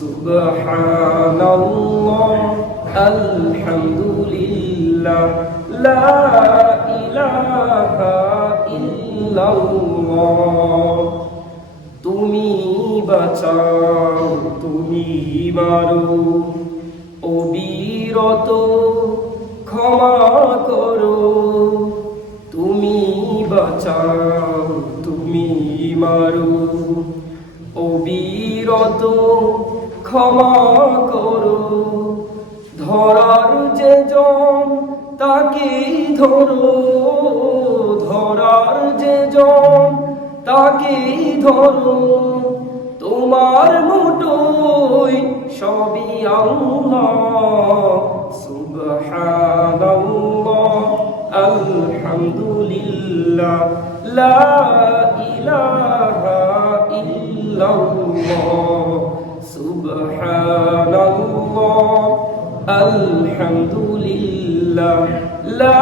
সুবহানাল্লাহ আলহামদুলিল্লাহ লা ইলাহা ইল্লাল্লাহ। তুমি বাঁচাও, তুমি মারো, অবিরত ক্ষমা করো। তুমি বাঁচাও, তুমি মারো, অবিরত ক্ষমা করো। ধরার যে জন তাকেই ধরো, ধরার যে জন তাকেই ধরো। তোমার মুঠোয় সবই আল্লাহ। সুবহানাল্লাহ আলহামদুলিল্লাহ লা ইলাহা ইল্লাল্লাহ। সুবহানাল্লাহ আলহামদুলিল্লাহ লা